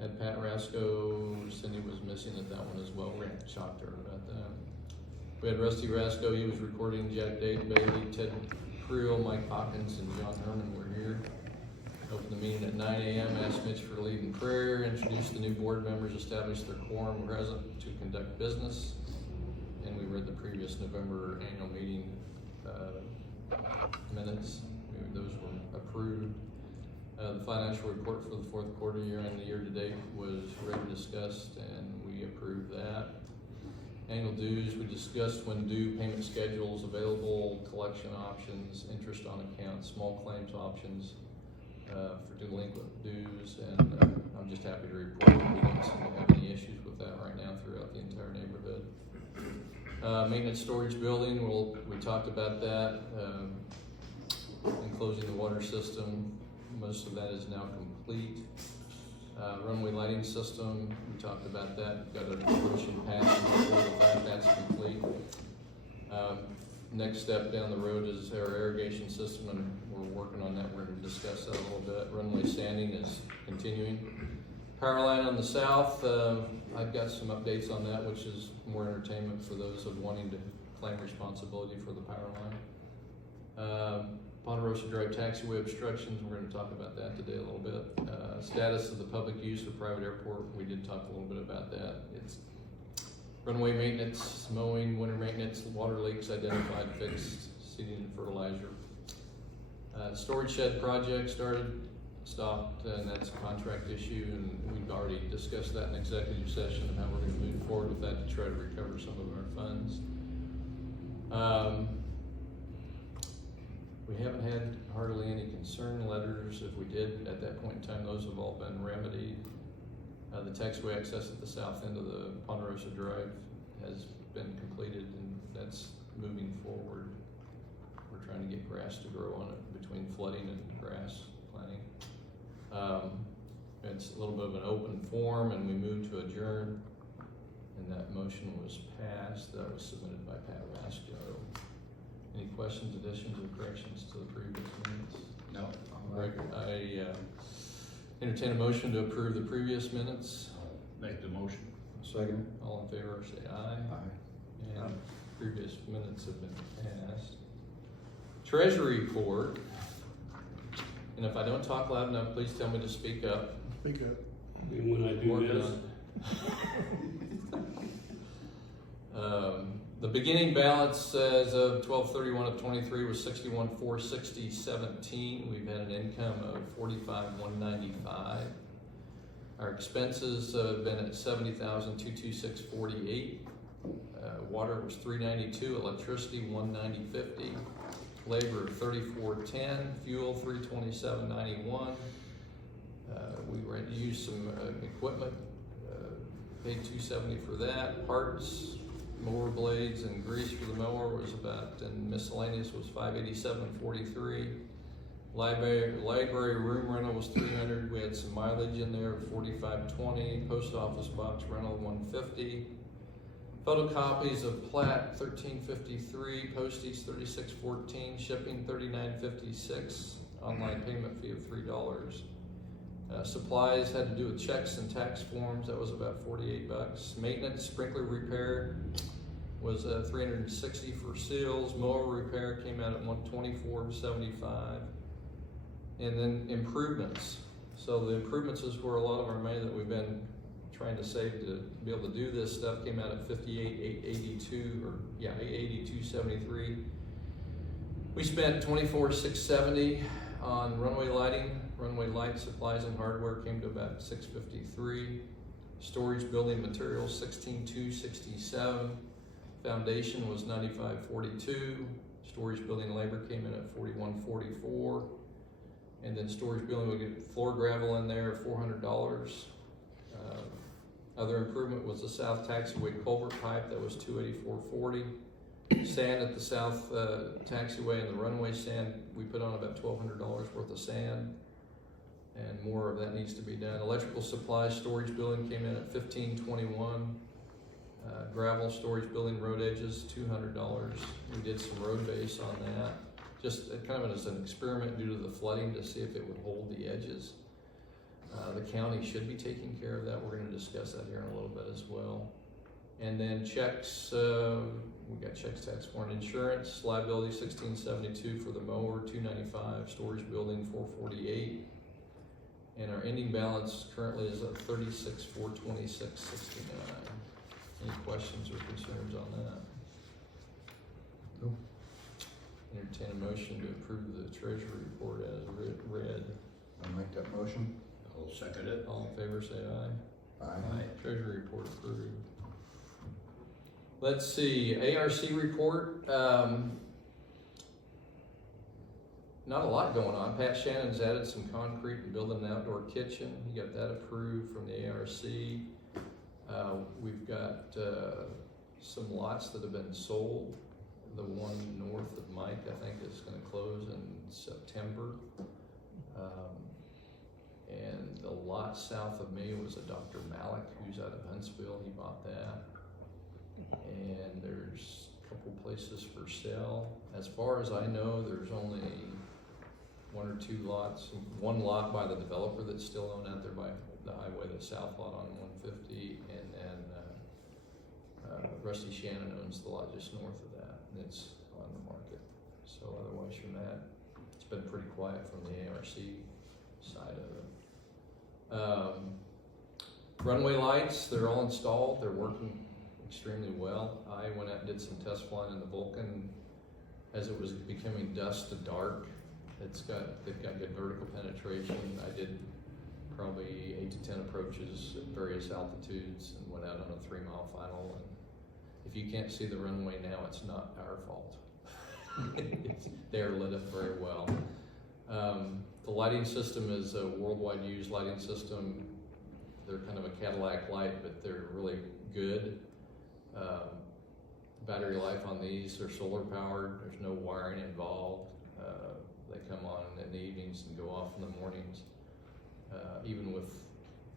Had Pat Rasco, Cindy was missing at that one as well, we shocked her about that. We had Rusty Rasco, he was recording, Jack Dade Bailey, Ted Creel, Mike Hawkins, and John Herman were here. Opened the meeting at 9 a.m., asked Mitch for lead in prayer, introduced the new board members, established their quorum present to conduct business, and we read the previous November annual meeting minutes. Those were approved. The financial report for the fourth quarter year and the year to date was read and discussed, and we approved that. Annual dues, we discussed when due, payment schedules, available collection options, interest on accounts, small claims options for delinquent dues, and I'm just happy to report that we don't seem to have any issues with that right now throughout the entire neighborhood. Maintenance storage building, we talked about that, enclosing the water system. Most of that is now complete. Runway lighting system, we talked about that. Got a motion passed with that, that's complete. Next step down the road is our irrigation system, and we're working on that. We're going to discuss that a little bit. Runway sanding is continuing. Power line on the south, I've got some updates on that, which is more entertainment for those of wanting to claim responsibility for the power line. Ponderosa Drive taxiway obstructions, we're going to talk about that today a little bit. Status of the public use of private airport, we did talk a little bit about that. It's runway maintenance, mowing, winter maintenance, water leaks identified, fixed, seeding and fertilizer. Storage shed project started, stopped, and that's a contract issue, and we've already discussed that in executive session and how we're going to move forward with that to try to recover some of our funds. We haven't had hardly any concern letters. If we did at that point in time, those have all been remedied. The taxiway access at the south end of the Ponderosa Drive has been completed, and that's moving forward. We're trying to get grass to grow on it between flooding and grass planting. It's a little bit of an open forum, and we moved to adjourn, and that motion was passed. That was submitted by Pat Rasco. Any questions, additions, or corrections to the previous minutes? No. I entertain a motion to approve the previous minutes. Make the motion. Second. All in favor, say aye. Aye. And previous minutes have been passed. Treasury report. And if I don't talk loud enough, please tell me to speak up. Speak up. And when I do Working this, on the beginning balance as of 12/31 of 23 was 61,460.17. We've had an income of 45,195. Our expenses have been at 70,226.48. Water was 392, electricity 190.50, labor 34.10, fuel 327.91. We were to use some equipment, paid $270 for that. Parts, mower blades, and grease for the mower was about, and miscellaneous was $587.43. Library room rental was $300. We had some mileage in there, $45.20. Post office box rental $150. Photocopies of plat $13.53. Postage $36.14. Shipping $39.56. Online payment fee of $3. Supplies had to do with checks and tax forms. That was about $48. Maintenance, sprinkler repair was $360 for seals. Mower repair came out at $124.75. And then improvements. So the improvements is where a lot of our money that we've been trying to save to be able to do this stuff came out at $58,882, or yeah, $882.73. We spent $24,670 on runway lighting. Runway light supplies and hardware came to about $653. Storage building materials $16,267. Foundation was $95.42. Storage building labor came in at $41.44. And then storage building, we get floor gravel in there, $400. Other improvement was the south taxiway culvert pipe, that was $284.40. Sand at the south taxiway and the runway sand, we put on about $1,200 worth of sand, and more of that needs to be done. Electrical supplies storage building came in at $15.21. Gravel storage building road edges $200. We did some road base on that, just kind of as an experiment due to the flooding to see if it would hold the edges. The county should be taking care of that. We're gonna discuss that here in a little bit as well. And then checks, we got checks, tax warrant, insurance, liability 1672 for the mower, 295, storage building 448. And our ending balance currently is at 36,426.69. Any questions or concerns on that? No. Entertain a motion to approve the treasury report as read. I'll make that motion. I'll second it. All in favor, say aye. Aye. Treasury report approved. Let's see, ARC report. Not a lot going on. Pat Shannon's added some concrete and building an outdoor kitchen. He got that approved from the ARC. We've got some lots that have been sold. The one north of Mike, I think, is going to close in September. And the lot south of me was a Dr. Malik, who's out of Huntsville. He bought that. And there's a couple places for sale. As far as I know, there's only one or two lots. One lot by the developer that's still owned out there by the highway, the south lot on 150, and then Rusty Shannon owns the lot just north of that, and it's on the market. So otherwise from that, it's been pretty quiet from the ARC side of it. Runway lights, they're all installed, they're working extremely well. I went out and did some test flying in the Vulcan as it was becoming dusk to dark. They've got good vertical penetration. I did probably 8 to 10 approaches at various altitudes and went out on a 3-mile final. And if you can't see the runway now, it's not our fault. They're lit up very well. The lighting system is a worldwide used lighting system. They're kind of a Cadillac light, but they're really good. Battery life on these are solar powered. There's no wiring involved. They come on in the evenings and go off in the mornings. Even with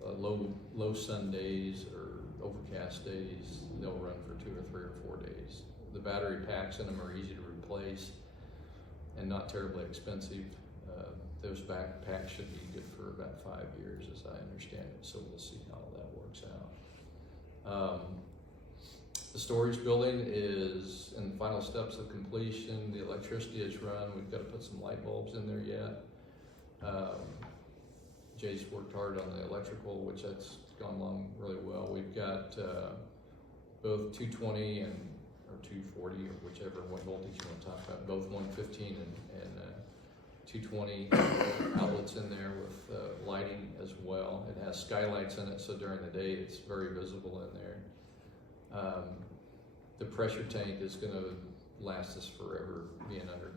low sun days or overcast days, they'll run for 2 or 3 or 4 days. The battery packs in them are easy to replace and not terribly expensive. Those backpacks should be good for about 5 years, as I understand it. So we'll see how that works out. The storage building is in the final steps of completion. The electricity is run. We've got to put some light bulbs in there yet. Jay's worked hard on the electrical, which that's gone along really well. We've got both 220 or 240, or whichever what voltage you want to talk about, both 115 and 220 outlets in there with lighting as well. It has skylights in it, so during the day it's very visible in there. The pressure tank is going to last us forever being under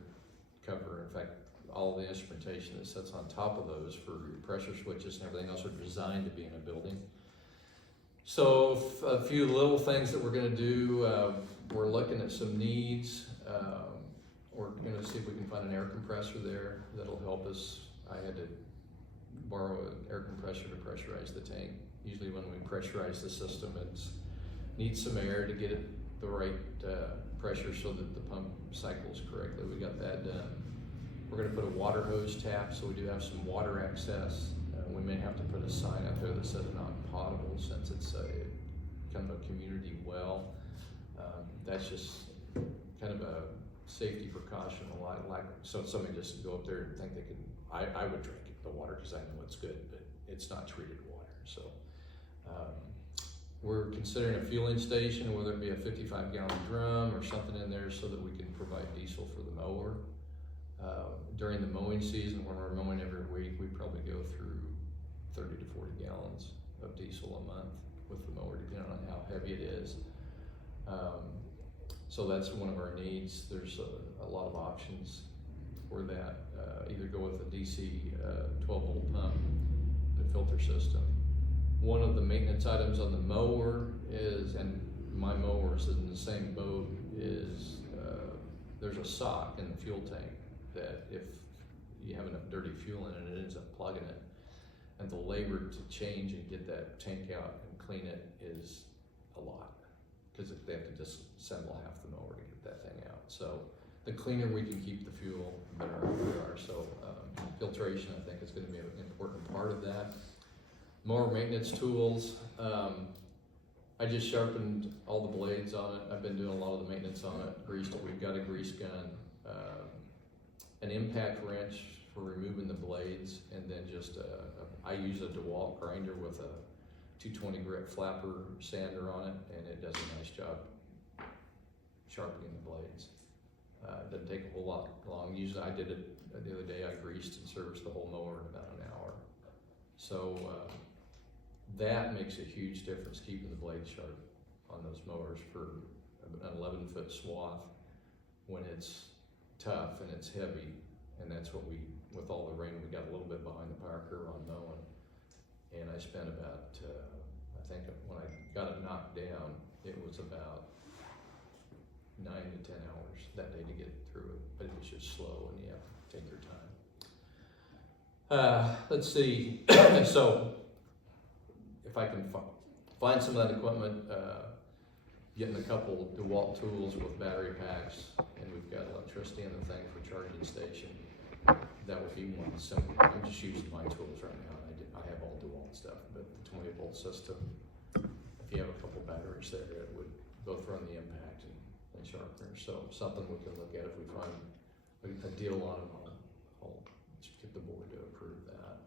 cover. In fact, all the instrumentation that sits on top of those for your pressure switches and everything else are designed to be in a building. So a few little things that we're going to do. We're looking at some needs. We're going to see if we can find an air compressor there that'll help us. I had to borrow an air compressor to pressurize the tank. Usually when we pressurize the system, it needs some air to get it the right pressure so that the pump cycles correctly. We got that done. We're going to put a water hose tap, so we do have some water access. We may have to put a sign up there that says not potable, since it's a kind of a community well. That's just kind of a safety precaution. A lot like so somebody just go up there and think they can. I would drink the water because I know it's good, but it's not treated water. So we're considering a fueling station, whether it be a 55-gallon drum or something in there, so that we can provide diesel for the mower. During the mowing season, when we're mowing every week, we probably go through 30 to 40 gallons of diesel a month with the mower, depending on how heavy it is. So that's one of our needs. There's a lot of options for that. Either go with a DC 12-volt pump, the filter system. One of the maintenance items on the mower is, and my mower is in the same boat, is there's a sock in the fuel tank that if you have enough dirty fuel in it, it ends up plugging it. And the labor to change and get that tank out and clean it is a lot, because they have to disassemble half the mower to get that thing out. So the cleaner we can keep the fuel, the better off we are. So filtration, I think, is going to be an important part of that. Mower maintenance tools, I just sharpened all the blades on it. I've been doing a lot of the maintenance on it, greased it. We've got a grease gun, an impact wrench for removing the blades, and then just I use a DeWalt grinder with a 220 grit flapper sander on it, and it does a nice job sharpening the blades. It doesn't take a whole lot long. Usually I did it the other day. I greased and serviced the whole mower in about an hour. So that makes a huge difference, keeping the blade sharp on those mowers for an 11-foot swath when it's tough and it's heavy. And that's what with all the rain, we got a little bit behind the power curve on mowing. And I spent about, I think when I got it knocked down, it was about 9 to 10 hours that day to get through it, but it was just slow and you have to take your time. Let's see, so if I can find some of that equipment, getting a couple DeWalt tools with battery packs, and we've got electricity in the thing for charging station, that would be one simple. I'm just using my tools right now. I have all DeWalt stuff, but the 20-volt system, if you have a couple batteries there, it would both run the impact and sharpener. So something we can look at if we find a deal on it. I'll get the board to approve that.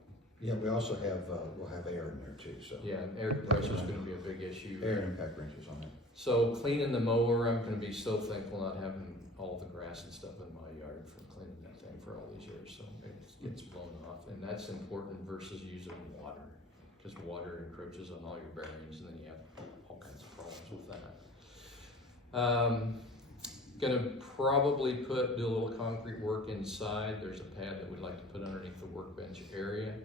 Yeah, we also have, we'll have air in there too, so. Yeah, and air pressure is going to be a big issue. Air impact wrenches on it. So cleaning the mower, I'm going to be so thankful not having all the grass and stuff in my yard from cleaning that thing for all these years. So it gets blown off, and that's important versus using water, because water encroaches on all your bearings, and then you have all kinds of problems with that. Gonna probably do a little concrete work inside. There's a pad that we'd like to put underneath the workbench area.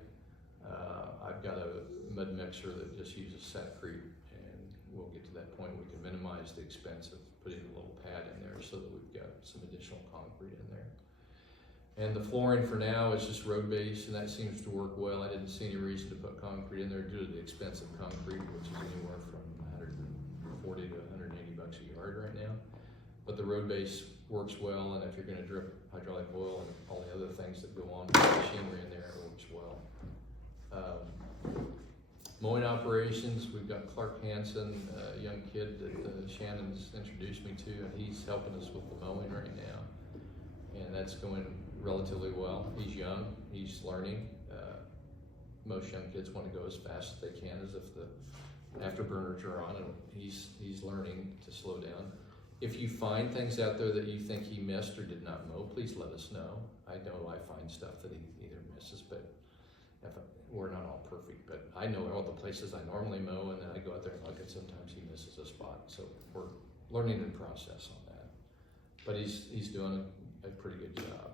I've got a mud mixer that just uses Satcrete, and we'll get to that point we can minimize the expense of putting a little pad in there so that we've got some additional concrete in there. And the flooring for now is just road base, and that seems to work well. I didn't see any reason to put concrete in there due to the expense of concrete, which is anywhere from $140 to $180 a yard right now. But the road base works well, and if you're going to drip hydraulic oil and all the other things that go on with the machinery in there, it works well. Mowing operations, we've got Clark Hansen, a young kid that Shannon's introduced me to, and he's helping us with the mowing right now. And that's going relatively well. He's young, he's learning. Most young kids want to go as fast as they can, as if the afterburners are on, and he's learning to slow down. If you find things out there that you think he missed or did not mow, please let us know. I know I find stuff that he either misses, but we're not all perfect, but I know all the places I normally mow, and then I go out there and look, and sometimes he misses a spot. So we're learning in process on that. But he's doing a pretty good job.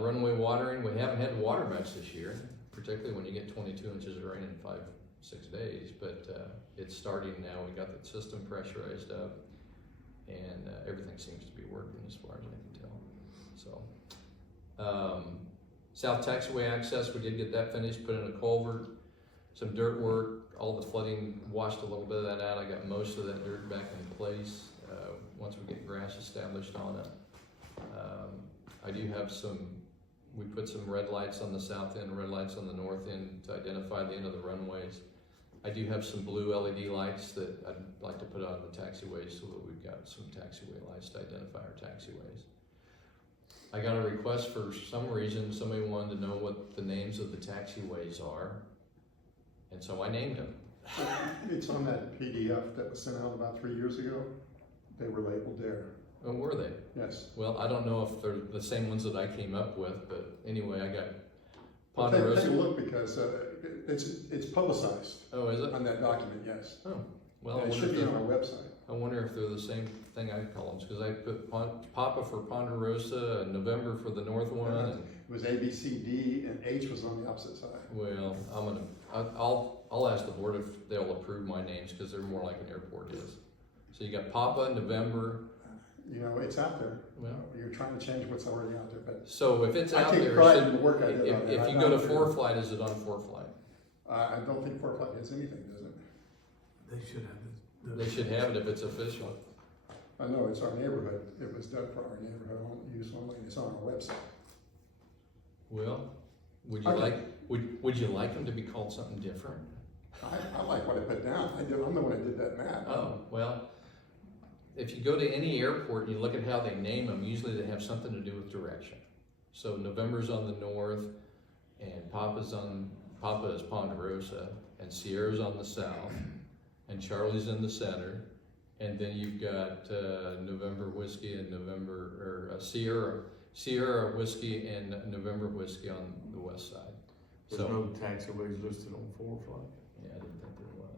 Runway watering, we haven't had water much this year, particularly when you get 22 inches of rain in 5-6 days, but it's starting now. We got the system pressurized up, and everything seems to be working as far as I can tell. So, South Taxiway access, we did get that finished, put in a culvert, some dirt work, all the flooding washed a little bit of that out. I got most of that dirt back in place once we get grass established on it. I do have we put some red lights on the south end, red lights on the north end to identify the end of the runways. I do have some blue LED lights that I'd like to put on the taxiways so that we've got some taxiway lights to identify our taxiways. I got a request for some reason, somebody wanted to know what the names of the taxiways are, and so I named them. It's on that PDF that was sent out about 3 years ago. They were labeled there. Oh, were they? Yes. Well, I don't know if they're the same ones that I came up with, but anyway, I got Well, take a Ponderosa. look, because it's publicized Oh, is it? on that document, yes. Oh, well, And it should be on our website. I wonder if they're the same thing I call them, because I put Papa for Ponderosa and November for the north one. And, It was A, B, C, D, and H was on the opposite side. well, I'll ask the board if they'll approve my names, because they're more like an airport is. So you got Papa, November. You know, it's out there. Well, You're trying to change what's already out there, but so if it's I out take there, pride in the work I did on that. if you I'm go to not sure. 4-Flight, is it on 4-Flight? I don't think Fort Flight has anything, does it? They should have it. They should have it if it's official. I know, it's our neighborhood. It was done for our neighborhood use only, and it's on our website. Well, would you Okay. like, Would you like them to be called something different? I like what I put down. I'm the one that did that map. Oh, well, if you go to any airport and you look at how they name them, usually they have something to do with direction. So November's on the north, and Papa is Ponderosa, and Sierra's on the south, and Charlie's in the center, and then you've got November whiskey and Sierra whiskey and November whiskey on the west side. There's no taxiways listed on 4 flight. Yeah, I didn't think there was.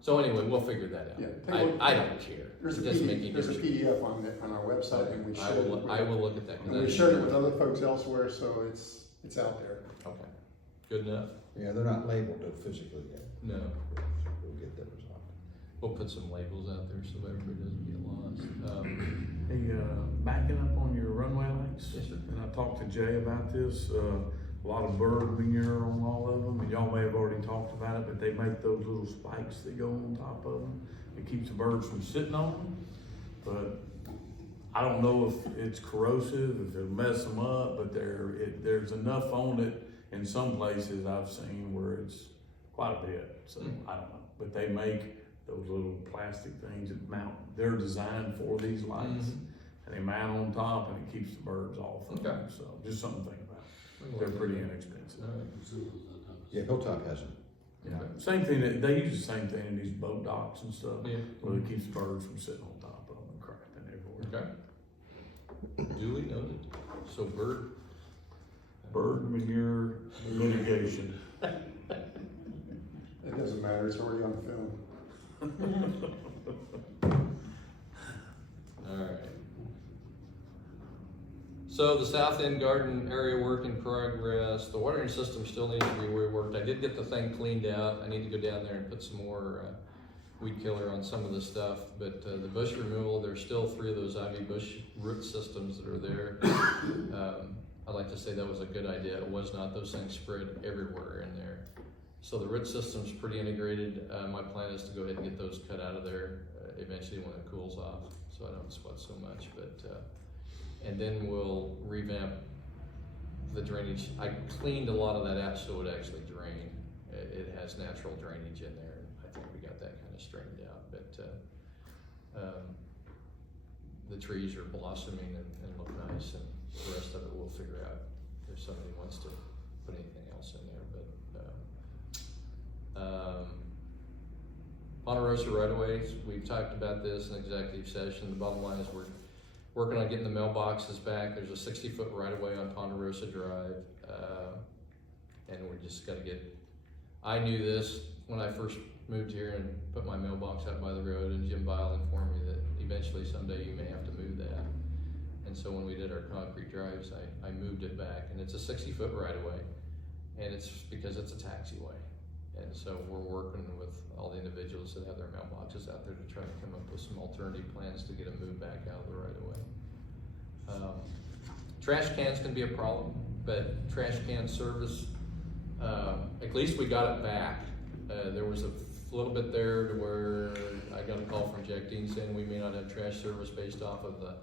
So anyway, we'll figure that out. Yeah, take a look. I don't care. There's It a doesn't make any PDF difference. on our website, and we I shared will, it. I will look at that. 'cause And I we didn't shared it know. with other folks elsewhere, so it's out there. Okay, good enough? Yeah, they're not labeled physically yet. No, We'll get that resolved. we'll put some labels out there so everybody doesn't get lost. Hey, backing up on your runway lights. Yes, sir. And I talked to Jay about this, a lot of bird manure on all of them, and y'all may have already talked about it, but they make those little spikes that go on top of them. It keeps the birds from sitting on them, but I don't know if it's corrosive, if it'll mess them up, but there's enough on it in some places I've seen where it's quite a bit, so I don't know. But they make those little plastic things that mount, they're designed for these lights, and they mount on top and it keeps the birds off of them, Okay. so just something to think about. They're pretty inexpensive. All right. Yeah, Hilltop has them. Yeah, same thing, they use the same thing in these boat docks and stuff, Yeah. where it keeps the birds from sitting on top of them and crapping everywhere. Okay. Duly noted. So bird. Bird manure mitigation. It doesn't matter, it's already on film. All right. So the south end garden area work in progress. The watering system still needs to be reworked. I did get the thing cleaned out. I need to go down there and put some more weed killer on some of the stuff. But the bush removal, there's still 3 of those ivy bush root systems that are there. I'd like to say that was a good idea. It was not. Those things spread everywhere in there. So the root system's pretty integrated. My plan is to go ahead and get those cut out of there eventually when it cools off, so I don't sweat so much. But and then we'll revamp the drainage. I cleaned a lot of that out so it actually drained. It has natural drainage in there. I think we got that kind of straightened out. But the trees are blossoming and look nice, and the rest of it we'll figure out if somebody wants to put anything else in there. But Ponderosa right-of-ways, we've talked about this in executive session. The bottom line is we're working on getting the mailboxes back. There's a 60-foot right-of-way on Ponderosa Drive, and we just got to get. I knew this when I first moved here and put my mailbox out by the road, and Jim Bile informed me that eventually someday you may have to move that. And so when we did our concrete drives, I moved it back, and it's a 60-foot right-of-way, and it's because it's a taxiway. And so we're working with all the individuals that have their mailboxes out there to try to come up with some alternative plans to get them moved back out of the right-of-way. Trash cans can be a problem, but trash can service, at least we got it back. There was a little bit there to where I got a call from Jack Dean saying we may not have trash service based off of the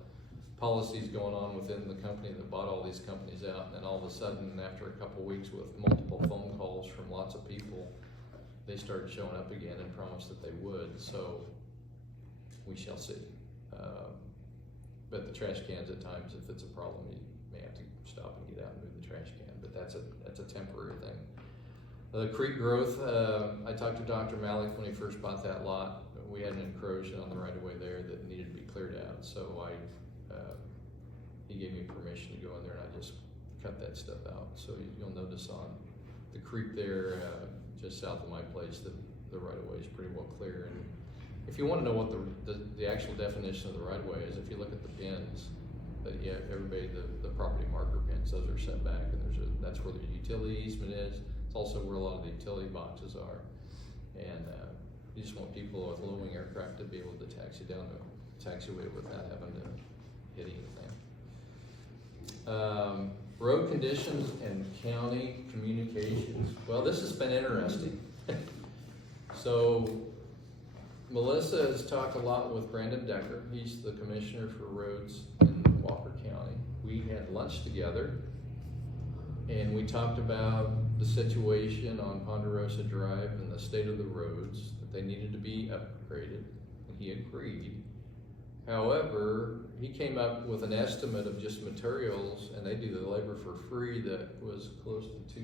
policies going on within the company that bought all these companies out. And then all of a sudden, after a couple of weeks with multiple phone calls from lots of people, they started showing up again and promised that they would. So we shall see. But the trash cans at times, if it's a problem, you may have to stop and get out and move the trash can. But that's a temporary thing. The creek growth, I talked to Dr. Malik when he first bought that lot. We had an encroachment on the right of way there that needed to be cleared out. So he gave me permission to go in there and I just cut that stuff out. So you'll notice on the creek there, just south of my place, that the right of way is pretty well clear. And if you want to know what the actual definition of the right of way is, if you look at the bins, that everybody, the property marker bins, those are set back, and that's where the utility easement is. It's also where a lot of the utility boxes are. And you just want people with low-wing aircraft to be able to taxi down the taxiway without having to hit anything. Road conditions and county communications. Well, this has been interesting. So Melissa has talked a lot with Brandon Decker. He's the commissioner for roads in Walker County. We had lunch together and we talked about the situation on Ponderosa Drive and the state of the roads, that they needed to be upgraded, and he agreed. However, he came up with an estimate of just materials, and they do the labor for free, that was close to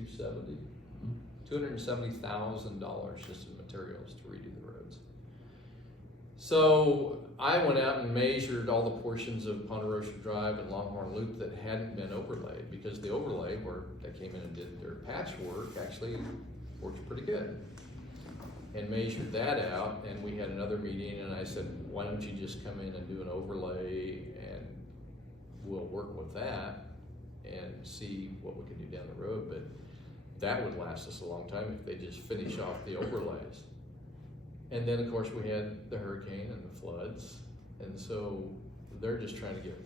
$270,000 just in materials to redo the roads. So I went out and measured all the portions of Ponderosa Drive and Longhorn Loop that hadn't been overlaid, because the overlay where they came in and did their patchwork actually worked pretty good. And measured that out, and we had another meeting, and I said, why don't you just come in and do an overlay, and we'll work with that and see what we can do down the road. But that would last us a long time if they just finish off the overlays. And then, of course, we had the hurricane and the floods, and so they're just trying to get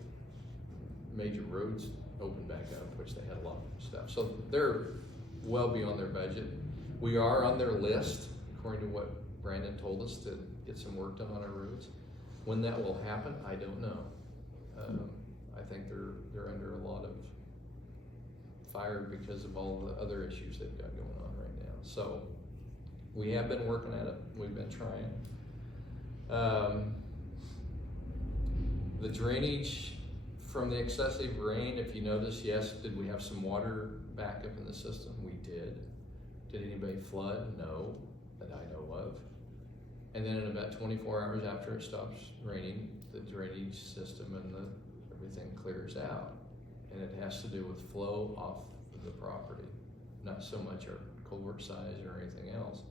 major roads opened back up, which they had a lot of stuff. So they're well beyond their budget. We are on their list, according to what Brandon told us, to get some work done on our roads. When that will happen, I don't know. I think they're under a lot of fire because of all the other issues they've got going on right now. So we have been working at it. We've been trying. The drainage from the excessive rain, if you notice, yes, did we have some water backup in the system? We did. Did anybody flood? No, that I know of. And then in about 24 hours after it stops raining, the drainage system and everything clears out. And it has to do with flow off of the property, not so much our culvert size or anything else.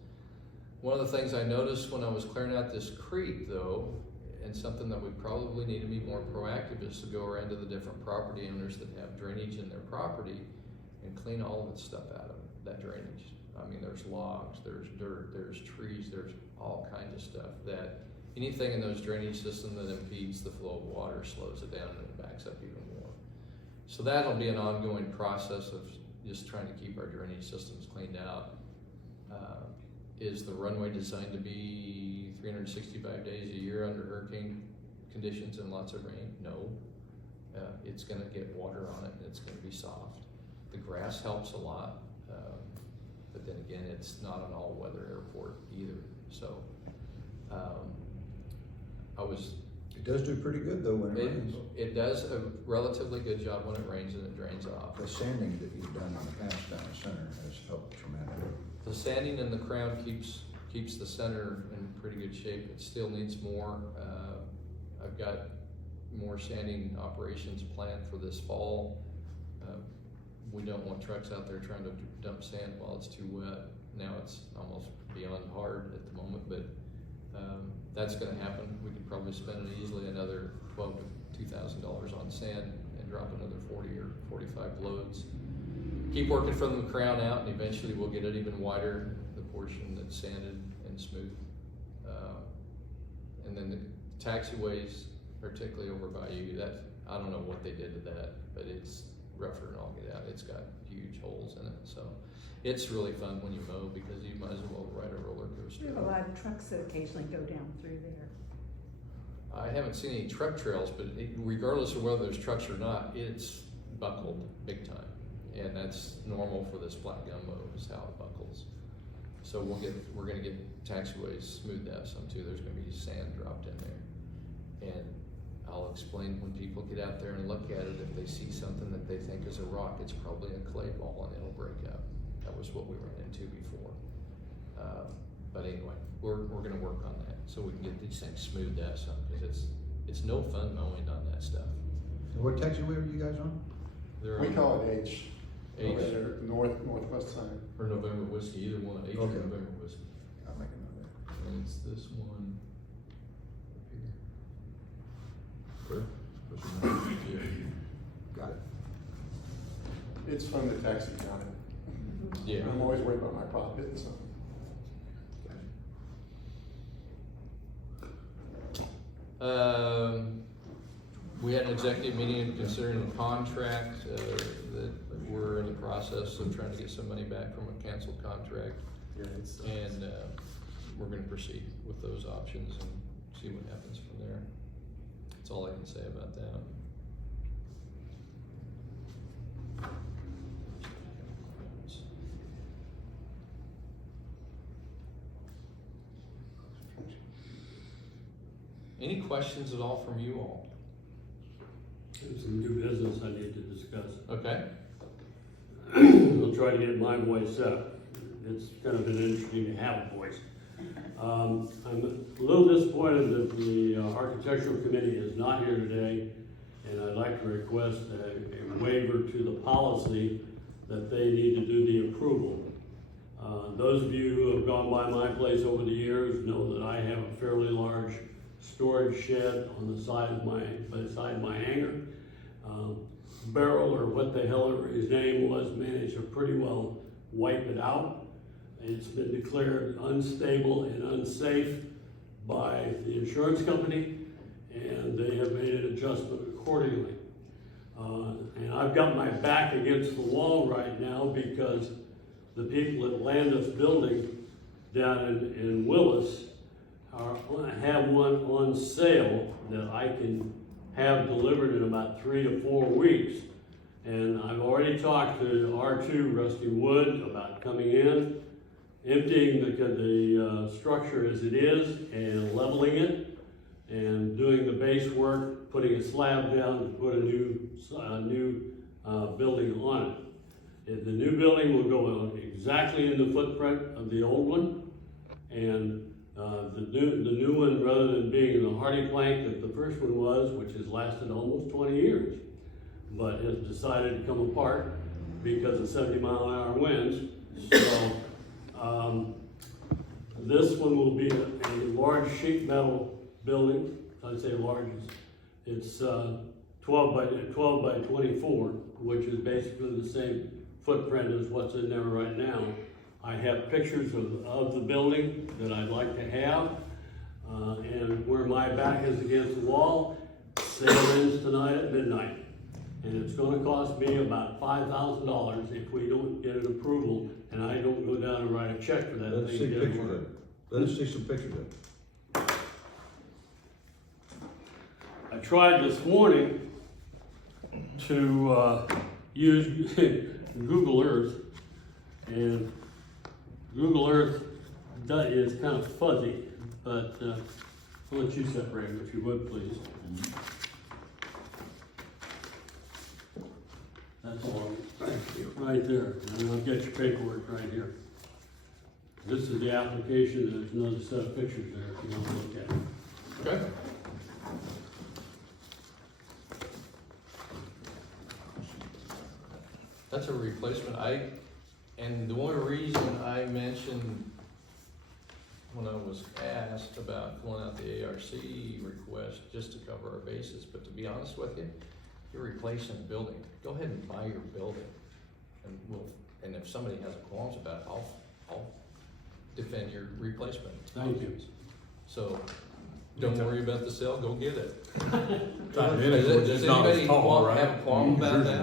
One of the things I noticed when I was clearing out this creek, though, and something that we probably need to be more proactive, is to go around to the different property owners that have drainage in their property and clean all of its stuff out of that drainage. I mean, there's logs, there's dirt, there's trees, there's all kinds of stuff that anything in those drainage systems that impedes the flow of water slows it down and it backs up even more. So that'll be an ongoing process of just trying to keep our drainage systems cleaned out. Is the runway designed to be 365 days a year under hurricane conditions and lots of rain? No. It's gonna get water on it and it's gonna be soft. The grass helps a lot, but then again, it's not an all-weather airport either. So, It does do pretty good though when it rains. It does a relatively good job when it rains and it drains off. The sanding that you've done in the past down the center has helped tremendously. The sanding in the crown keeps the center in pretty good shape. It still needs more. I've got more sanding operations planned for this fall. We don't want trucks out there trying to dump sand while it's too wet. Now it's almost beyond hard at the moment, but that's gonna happen. We could probably spend easily another $12,000 to $2,000 on sand and drop another 40 or 45 loads. Keep working from the crown out, and eventually we'll get it even wider, the portion that's sanded and smooth. And then the taxiways, particularly over by you, that, I don't know what they did to that, but it's rougher than all get out. It's got huge holes in it, so it's really fun when you mow because you might as well ride a roller coaster. We have a lot of trucks that occasionally go down through there. I haven't seen any truck trails, but regardless of whether there's trucks or not, it's buckled big time. And that's normal for this flat gumbo, is how it buckles. So we're gonna get taxiways smoothed out some too. There's gonna be sand dropped in there. And I'll explain when people get out there and look at it, if they see something that they think is a rock, it's probably a clay ball and it'll break up. That was what we ran into before. But anyway, we're gonna work on that so we can get these things smoothed out some, because it's no fun mowing on that stuff. And what taxiway are you guys on? They're We on call it H. H. Over there, northwest side. or November whiskey, either one, H or Okay. November whiskey. I'll make a note of that. And it's this one up here. Yeah. Got it. It's fun to taxi down it. Yeah. I'm always worried about my prop hitting something. We had an executive meeting considering a contract, that we're in the process of trying to get some money back from a canceled contract. And, we're gonna proceed with those options and see what happens from there. That's all I can say about that. Any questions at all from you all? There's some new business I need to discuss. Okay, I'll try to get my voice up. It's kind of been interesting to have a voice. I'm a little disappointed that the architectural committee is not here today, and I'd like to request a waiver to the policy that they need to do the approval. Those of you who have gone by my place over the years know that I have a fairly large storage shed on the side of beside my hangar. Beryl, or what the hell ever his name was, managed to pretty well wipe it out. It's been declared unstable and unsafe by the insurance company, and they have made an adjustment accordingly. And I've got my back against the wall right now because the people at Landis Building down in Willis have one on sale that I can have delivered in about 3 to 4 weeks. And I've already talked to R2 Rusty Wood about coming in, emptying the structure as it is and leveling it and doing the base work, putting a slab down to put a new building on it. The new building will go on exactly in the footprint of the old one, and the new one, rather than being the hardy plank that the first one was, which has lasted almost 20 years, but has decided to come apart because of 70-mile-an-hour winds. So this one will be a large sheet metal building. I'd say large. It's 12 by 24, which is basically the same footprint as what's in there right now. I have pictures of the building that I'd like to have, and where my back is against the wall, sale ends tonight at midnight. And it's gonna cost me about $5,000 if we don't get an approval, and I don't go down and write a check for that Let us thing. see to get pictures of work. it. Let us see some pictures of it. I tried this morning to use Google Earth, and Google Earth is kind of fuzzy, but I'll let you separate them if you would, please. That's all. Thank you. Right there, and I'll get your paperwork right here. This is the application. There's another set of pictures there if you want to look at it. okay. That's a replacement. And the only reason I mentioned when I was asked about filling out the ARC request, just to cover our bases, but to be honest with you, you're replacing a building, go ahead and buy your building. And if somebody has qualms about it, I'll defend your replacement. Thank you. So, don't worry about the sale, go get it. Does Does anybody have a qualm about that?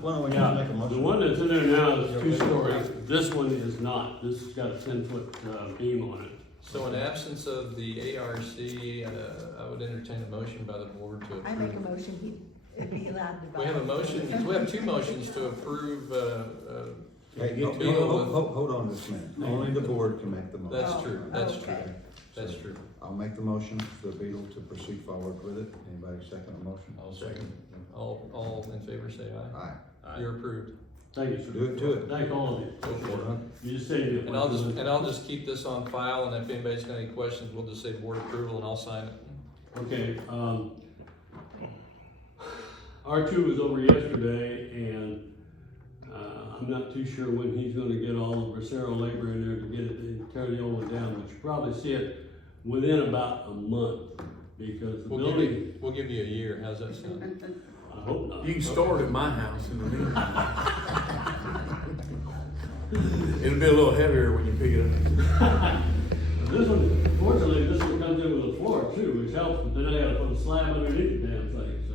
Why don't we Yeah, make a the motion? one that's in there now is 2-story. This one is not. This has got a 10-foot beam on it. So in absence of the ARC, I would entertain a motion by the board to approve. I make a motion, he'd be allowed to buy. We have a motion, we have two motions to approve, Hey, you hold, deal with- hold on just a minute. Only the board can make the motion. That's true, that's true, Okay. that's true. I'll make the motion for Beetle to proceed forward with it. Anybody second the motion? I'll second. All in favor say aye. Aye. You're approved. Thank you, sir. Do it to it. Thank all of you. Go for it. You just saved me. And I'll just keep this on file, and if anybody's got any questions, we'll just say board approval and I'll sign it. Okay, R2 was over yesterday, and I'm not too sure when he's gonna get all the Bracero labor in there to get it, to tear the old one down, but you probably see it within about a month, because the building, We'll give you a year, how's that sound? I hope not. You can start at my house in the meantime. It'll be a little heavier when you pick it up. This one, fortunately, this one comes in with a floor too, which helps, but then I gotta put a slab underneath the damn thing, so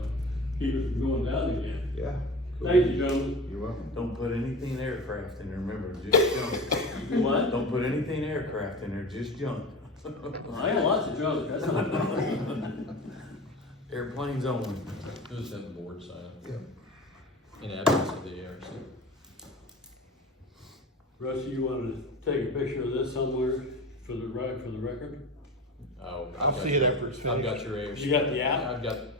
keep it from going down again. Yeah. Cool. Thank you, gentlemen. You're welcome. Don't put anything aircraft in there, remember, just junk. What? Don't put anything aircraft in there, just junk. I got lots of junk, that's not a problem. Airplanes only. Who's in the board sign it? Yeah. In absence of the ARC. Rusty, you wanted to take a picture of this somewhere for the record? Oh, I'll see it after it's I've got finished. your AOC. You got the app?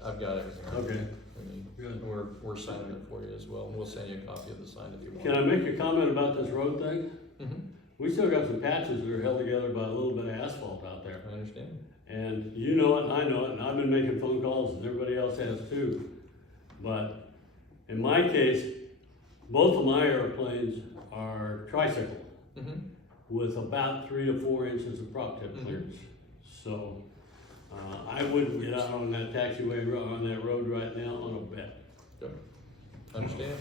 I've got everything. Okay. And we're signing it for you as well, and we'll send you a copy of the sign if you want. Can I make a comment about this road thing? Mhm. We still got some patches that are held together by a little bit of asphalt out there. I understand. And you know it, and I know it, and I've been making phone calls, and everybody else has too. But in my case, both of my airplanes are tricycle Mhm. with about 3 to 4 inches of prop tip clearance. So, I wouldn't get out on that taxiway, on that road right now on a bet. Understand?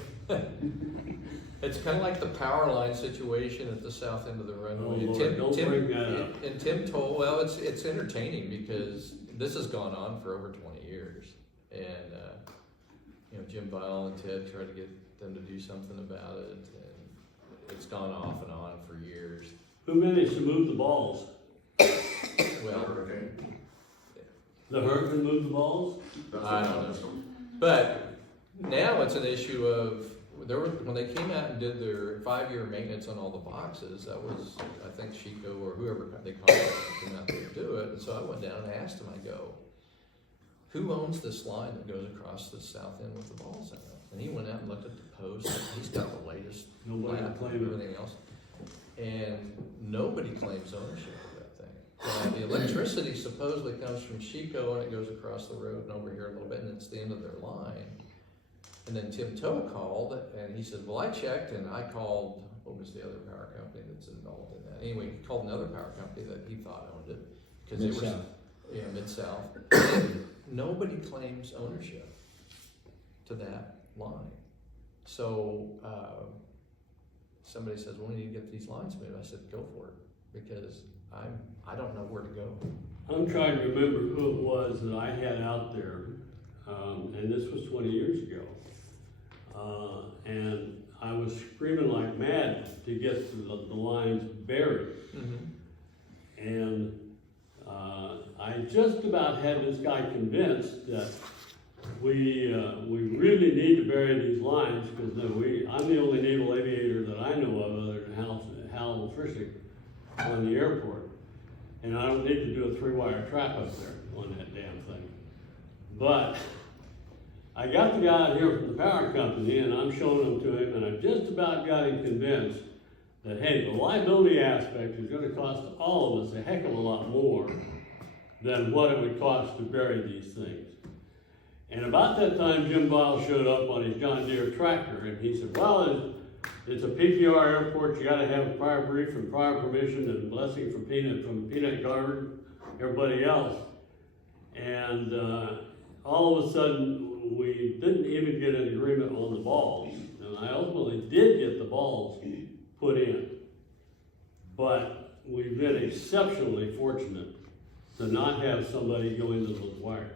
It's kind of like the power line situation at the south end of the runway. Oh, And Lord, don't bring that up. And Tim told, well, it's entertaining because this has gone on for over 20 years. And, Jim Bile and Ted tried to get them to do something about it, and it's gone off and on for years. Who managed to move the balls? Well, The Hurricane moved the balls? I don't know. But now it's an issue of, when they came out and did their 5-year maintenance on all the boxes, that was, I think Chico or whoever they contacted came out there to do it. And so I went down and asked him, I go, who owns this line that goes across the south end with the balls in it? And he went out and looked at the post, and he's got the latest Nobody lap can and claim it. everything else. And nobody claims ownership of that thing. The electricity supposedly comes from Chico and it goes across the road and over here a little bit, and it's the end of their line. And then Tim Toa called and he said, well, I checked and I called, what was the other power company that's involved in that? Anyway, he called another power company that he thought owned it. Because they were, Mid-South. yeah, Mid-South. And nobody claims ownership to that line. So, somebody says, well, we need to get these lines moved. I said, go for it, because I don't know where to go. I'm trying to remember who it was that I had out there, and this was 20 years ago. And I was screaming like mad to get the lines buried. And I just about had this guy convinced that we really need to bury these lines, because I'm the only naval aviator that I know of other than Hal Frischig on the airport. And I don't need to do a 3-wire trap up there on that damn thing. But I got the guy out here from the power company, and I'm showing them to him, and I just about got him convinced that, hey, the liability aspect is gonna cost all of us a heck of a lot more than what it would cost to bury these things. And about that time, Jim Bile showed up on his John Deere tractor, and he said, well, it's a PPR airport, you gotta have a prior brief and prior permission and blessing from Peanut Garden, everybody else. And all of a sudden, we didn't even get an agreement on the balls. And I ultimately did get the balls put in. But we've been exceptionally fortunate to not have somebody go into those wires.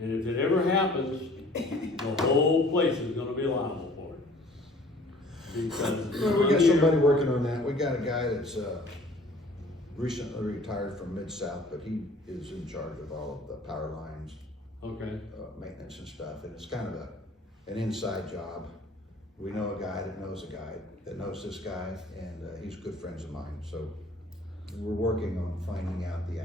And if it ever happens, the whole place is gonna be liable for it. Because Well, we got somebody working on that. We got a guy that's, recently retired from Mid-South, but he is in charge of all of the power lines, Okay, maintenance and stuff, and it's kind of an inside job. We know a guy that knows a guy that knows this guy, and he's good friends of mine, so we're working on finding out the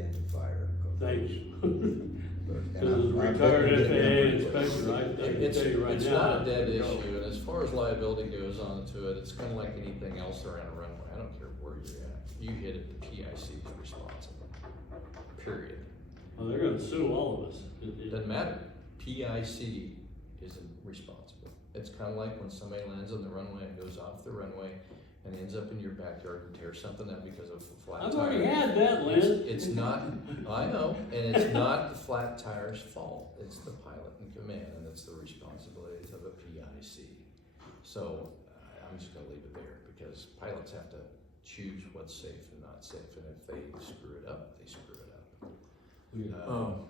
identifier of thank those. you. And Because as a I'm retired getting them FAA pretty inspector, I can It's tell you right now. it's not a dead issue, and as far as liability goes onto it, it's kind of like anything else around a runway. I don't care where you're at. You hit it, the PIC is responsible, period. Well, they're gonna sue all of us. Doesn't matter. PIC isn't responsible. It's kind of like when somebody lands on the runway and goes off the runway and ends up in your backyard and tears something up because of a flat I've tire. already had that, Lynn. It's not, I know, and it's not the flat tire's fault. It's the pilot in command, and it's the responsibilities of a PIC. So I'm just gonna leave it there, because pilots have to choose what's safe and not safe, and if they screw it up, they screw it up.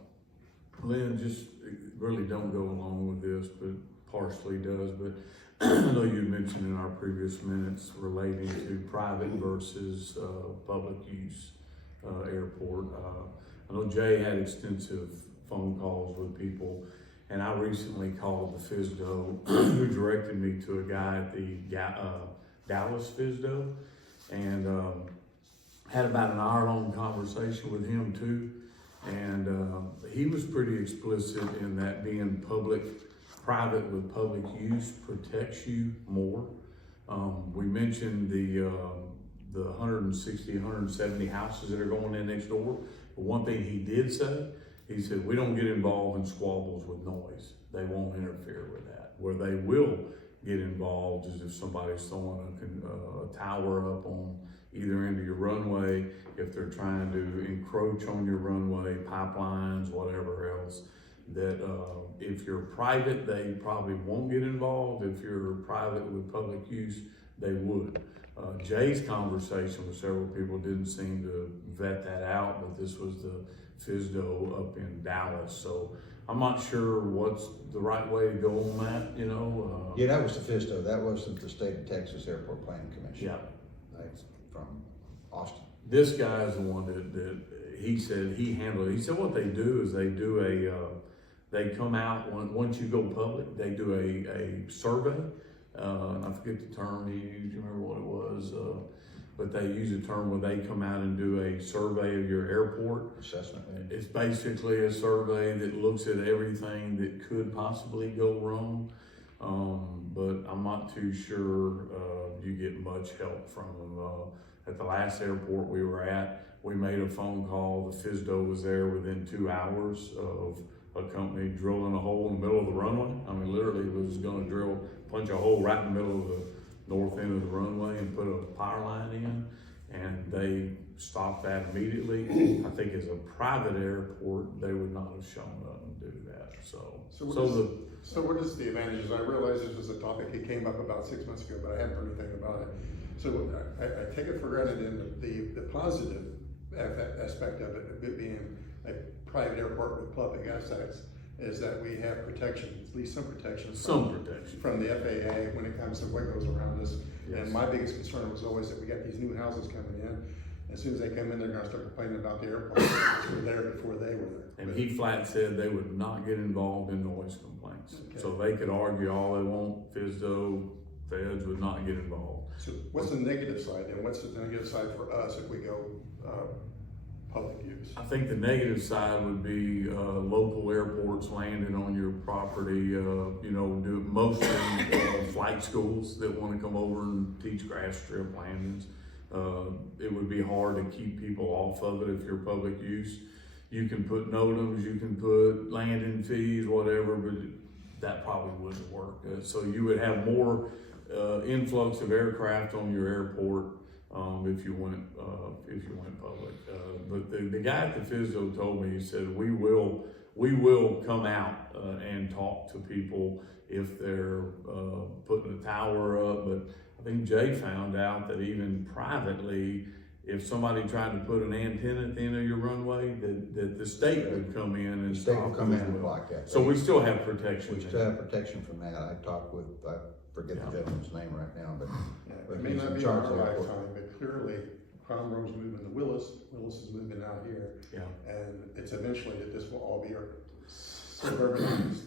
Lynn, just really don't go along with this, but partially does, but I know you mentioned in our previous minutes relating to private versus public use airport. I know Jay had extensive phone calls with people, and I recently called the FSDO, who directed me to a guy at the Dallas FSDO, and Had about an hour-long conversation with him too, and he was pretty explicit in that being private with public use protects you more. We mentioned the 160, 170 houses that are going in next door. But one thing he did say, he said, we don't get involved in squabbles with noise. They won't interfere with that. Where they will get involved is if somebody's throwing a tower up on either end of your runway, if they're trying to encroach on your runway, pipelines, whatever else. That if you're private, they probably won't get involved. If you're private with public use, they would. Jay's conversation with several people didn't seem to vet that out, but this was the FSDO up in Dallas. So I'm not sure what's the right way to go on that, you know. Yeah, that was the FSDO, that wasn't the State of Texas Airport Planning Commission. Yeah. That's from Austin. This guy is the one that he said he handled it. He said what they do is they come out, once you go public, they do a survey. And I forget the term he used, you remember what it was? But they use a term where they come out and do a survey of your airport. Assessment. It's basically a survey that looks at everything that could possibly go wrong. But I'm not too sure you get much help from them. At the last airport we were at, we made a phone call. The FSDO was there within 2 hours of a company drilling a hole in the middle of the runway. I mean, literally was gonna punch a hole right in the middle of the north end of the runway and put a power line in, and they stopped that immediately. I think as a private airport, they would not have shown up and do that, so. So what is the advantages? I realize this was a topic, it came up about 6 months ago, but I haven't heard anything about it. So I take it for granted in the positive aspect of it being a private airport with public assets, is that we have protection, at least some protection. From the FAA when it comes to what goes around us. Yes. And my biggest concern was always that we got these new houses coming in. As soon as they come in, they're gonna start complaining about the airport. We're there before they were there. And he flat said they would not get involved in noise complaints. Okay. So they could argue all they want, FSDO, feds would not get involved. So what's the negative side then? What's the negative side for us if we go, public use? I think the negative side would be local airports landing on your property, you know, mostly flight schools that want to come over and teach grass strip landings. It would be hard to keep people off of it if you're public use. You can put NOTAMs, you can put landing fees, whatever, but that probably wouldn't work. So you would have more influx of aircraft on your airport if you went public. But the guy at the FSDO told me, he said, we will come out and talk to people if they're putting a tower up. But I think Jay found out that even privately, if somebody tried to put an antenna at the end of your runway, that the state would come in and The state stop will come in as and well. block that. So we still have protection. We still have protection from that. I talked with, I forget the gentleman's name right now, but Yeah, it may he's not in be charge our of the airport. lifetime, but clearly Conroe's moving to Willis is moving out here. Yeah. And it's eventually that this will all be suburbanized,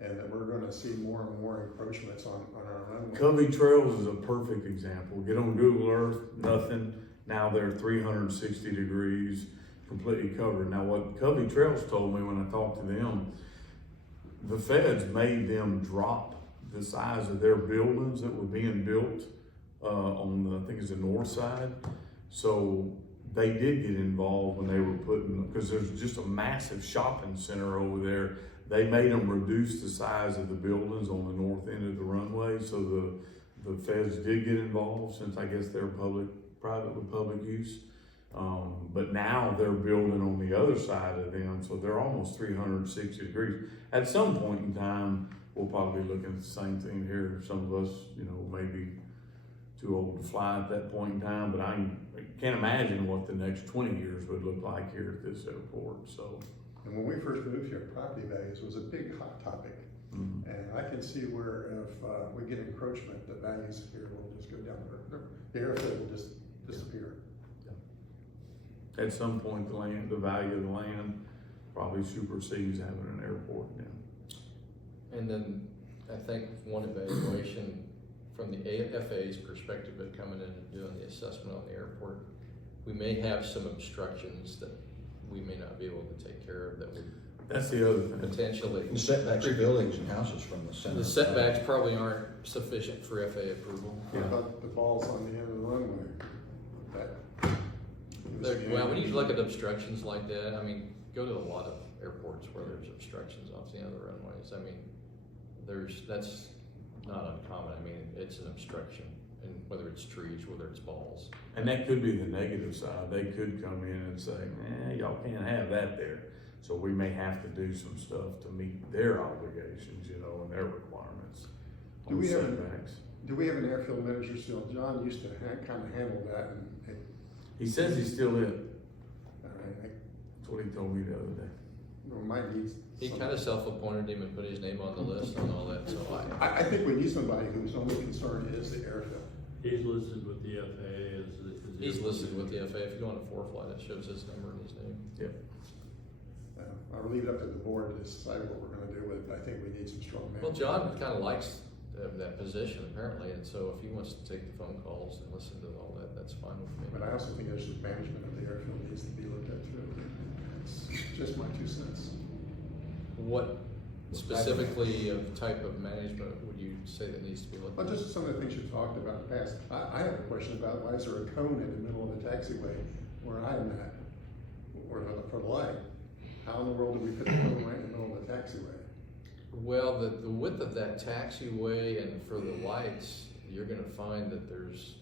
and that we're gonna see more and more encroachments on our runway. Covey Trails is a perfect example. Get on Google Earth, nothing. Now they're 360 degrees, completely covered. Now what Covey Trails told me when I talked to them, the feds made them drop the size of their buildings that were being built on the, I think it's the north side. So they did get involved when they were putting, because there's just a massive shopping center over there. They made them reduce the size of the buildings on the north end of the runway. So the feds did get involved, since I guess they're private with public use. But now they're building on the other side of them, so they're almost 360 degrees. At some point in time, we'll probably be looking at the same thing here. Some of us, you know, maybe too old to fly at that point in time, but I can't imagine what the next 20 years would look like here at this airport, so. And when we first moved here, property values was a big hot topic. Mm-hmm. And I can see where if we get encroachment, the values here will just go down, the airfield will just disappear. At some point, the value of the land probably supersedes having an airport now. And then I think one evaluation from the FAA's perspective of coming in and doing the assessment on the airport we may have some obstructions that we may not be able to take care of that would That's the other thing. potentially. The setbacks of buildings and houses from the center. The setbacks probably aren't sufficient for FAA approval. What about the balls on the end of the runway? Well, when you look at obstructions like that, I mean, go to a lot of airports where there's obstructions off the end of the runways. I mean, that's not uncommon. I mean, it's an obstruction, and whether it's trees, whether it's balls. And that could be the negative side. They could come in and say, y'all can't have that there. So we may have to do some stuff to meet their obligations, you know, and their requirements. Do on we have setbacks. Do we have an airfield manager still? John used to kind of handle that, and He says he's still in. I That's what he told me the other day. we might need. He kind of self-appointed him and put his name on the list and all that, so I think we need somebody whose only concern is the airfield. He's listed with the FAA as the. he's listed with the FAA. If you go on a 4-flight, it shows his number and his name. Yep. I'll leave it up to the board to decide what we're gonna do with it. I think we need some strong men. Well, John kind of likes that position apparently, and so if he wants to take the phone calls and listen to all that, that's fine with me. But I also think there's some management of the airfield needs to be looked at too. It's just my 2 cents. What specifically of type of management would you say that needs to be looked Well, at? just some of the things you've talked about in the past. I have a question about why is there a cone in the middle of the taxiway where I'm at, or for the light? How in the world do we put the cone right in the middle of the taxiway? Well, the width of that taxiway and for the lights, you're gonna find that there's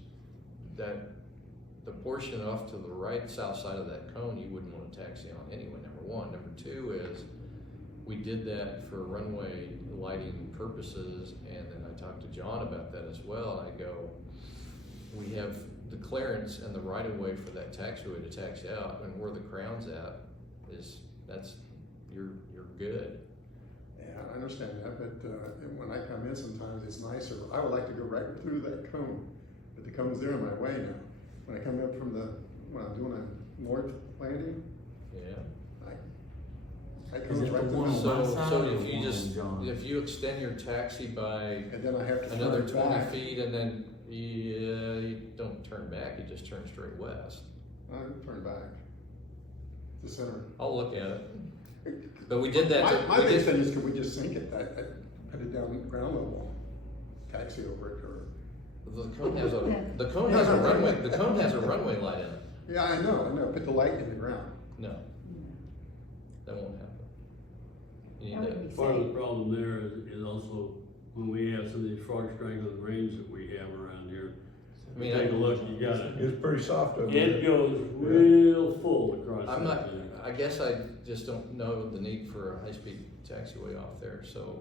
the portion off to the right south side of that cone, you wouldn't want to taxi on anyway, number one. Number two is, we did that for runway lighting purposes, and then I talked to John about that as well, and I go, we have the clearance and the right of way for that taxiway to taxi out, and where the crown's at you're good. Yeah, I understand that, but when I come in sometimes it's nicer. I would like to go right through that cone, but the cone's there in my way now. When I come up when I'm doing a north landing, Yeah. I Is comes it right the to one the on side. my side? So or if the you one just, on John? if you extend your taxi by And then I have to another turn 20 back. feet and then you don't turn back, you just turn straight west. I turn back. The center. I'll look at it. But we did that. My we big did- thing is, could we just sink it, put it down ground level, taxi over it, or? The cone has a runway, the cone has a runway light in it. Yeah, I know, put the light in the ground. No, that won't happen. You That need would to, be Part of the safe. problem there is also when we have some of these frog strangling range that we have around here. I mean, Take a look, you got it. It's pretty soft over It there. goes real full across. I'm that not, thing. I guess I just don't know the need for a high-speed taxiway off there, so.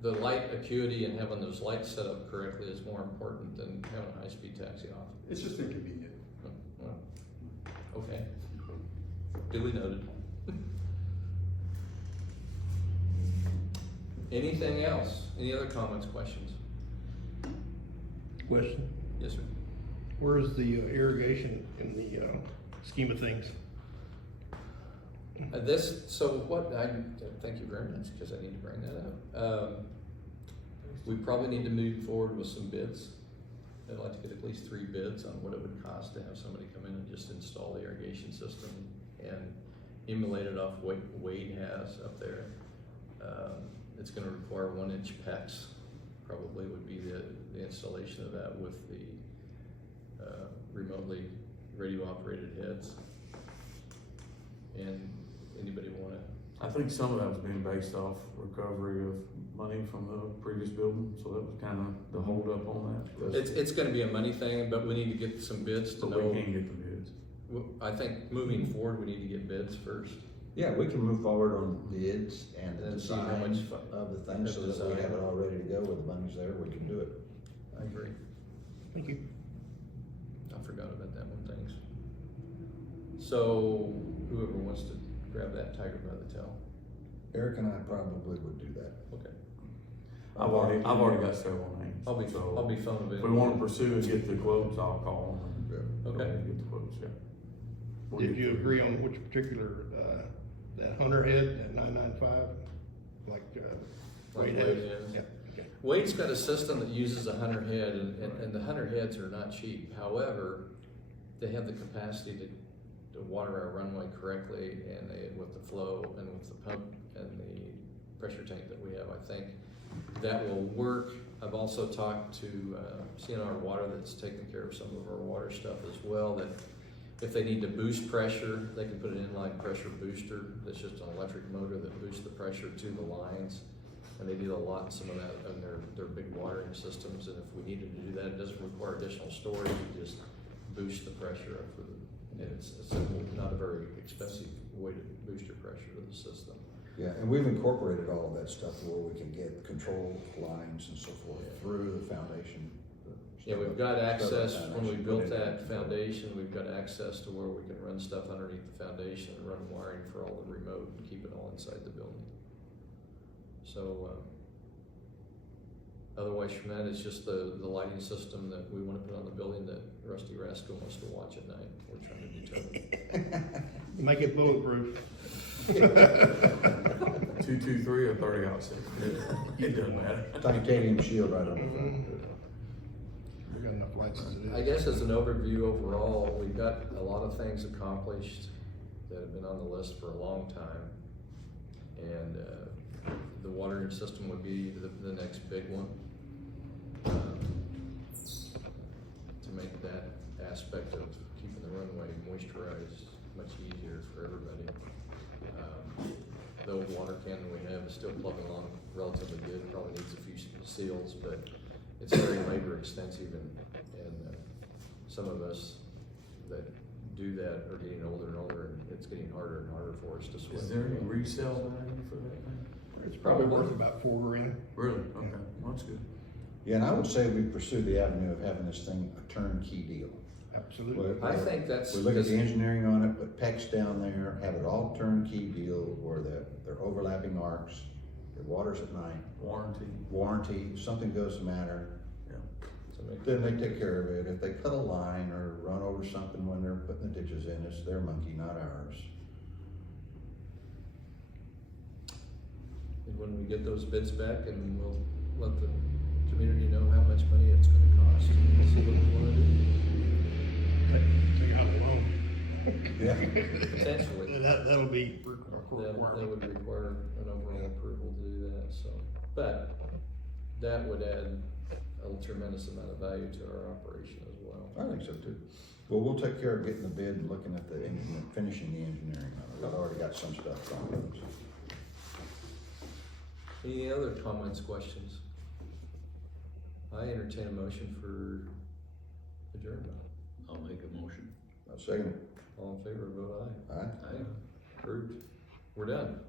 The light acuity and having those lights set up correctly is more important than having a high-speed taxi off. It's just inconvenient. Well, okay. Duly noted. Anything else? Any other comments, questions? Question, Yes, sir. where is the irrigation in the scheme of things? Thank you very much, because I need to bring that up. We probably need to move forward with some bids. I'd like to get at least 3 bids on what it would cost to have somebody come in and just install the irrigation system and emulate it off what Wade has up there. It's gonna require 1-inch PEX, probably would be the installation of that with the remotely radio operated heads. And anybody wanna, I think some of that was being based off recovery of money from the previous building, so that was kind of the holdup on that. it's gonna be a money thing, but we need to get some bids to But know. we can get the bids. I think moving forward, we need to get bids first. Yeah, we can move forward on bids and the And see how design much of the thing, so that we have it all ready to go, with the money's there, we can do it. I agree. Thank you. I forgot about that one, thanks. So whoever wants to grab that tiger by the tail. Eric and I probably would do that. Okay. I've already got several names. I'll be phone If we want to pursue and get the quotes, I'll call them. and Okay. Get the quotes, yeah. We'll Did get you the- agree on which particular, that Hunter head, that 995, like, Like Wade Wade has? has. Yeah, okay. Wade's got a system that uses a 100 head, and the 100 heads are not cheap. However, they have the capacity to water our runway correctly, and with the flow and with the pump and the pressure tank that we have, I think that will work. I've also talked to CNR Water that's taking care of some of our water stuff as well, that if they need to boost pressure, they can put an inline pressure booster that's just an electric motor that boosts the pressure to the lines. And they do a lot in some of that in their big watering systems, and if we needed to do that, it doesn't require additional storage, you just boost the pressure up for the, and it's a simple, not a very expensive way to boost your pressure to the system. Yeah, and we've incorporated all of that stuff where we can get control lines and so forth through the foundation. Yeah, we've got access, when we Foundation. built that foundation, we've got access to where we can run stuff underneath the foundation and run wiring for all the remote and keep it all inside the building. So, otherwise from that, it's just the lighting system that we wanna put on the building that Rusty Rascal wants to watch at night. We're trying to determine. Make it bulletproof. 223 or 30-06. It doesn't matter. Titanium shield right on the front. We got enough lights as it is. I guess as an overview overall, we've got a lot of things accomplished that have been on the list for a long time. And the watering system would be the next big one. To make that aspect of keeping the runway moisturized much easier for everybody. The old water cannon we have is still plugging along relatively good, probably needs a few seals, but it's very labor extensive, and some of us that do that are getting older and older, and it's getting harder and harder for us to swim. Is there any resale value for that thing? It's probably worth about $4 grand. Really? Okay, well, that's good. Yeah, and I would say we pursue the avenue of having this thing a turnkey deal. Absolutely. I think that's. We look at the engineering on it, put PEX down there, have it all turnkey deal where they're overlapping arcs, it waters at night, warranty, if something goes to matter, then they take care of it. If they cut a line or run over something when they're putting the ditches in, it's their monkey, not ours. And when we get those bids back, and we'll let the community know how much money it's gonna cost, and we'll see what we wanna do. Take out a loan. Yeah. Potentially. That'll be That required. would require an overall approval to do that, so, but that would add a tremendous amount of value to our operation as well. I think so too. Well, we'll take care of getting the bid and looking at the finishing the engineering on it. We've already got some stuff on it. Any other comments, questions? I entertain a motion for adjournment. I'll make a motion. I'll second it. All in favor, vote aye. Aye. Approved. We're done.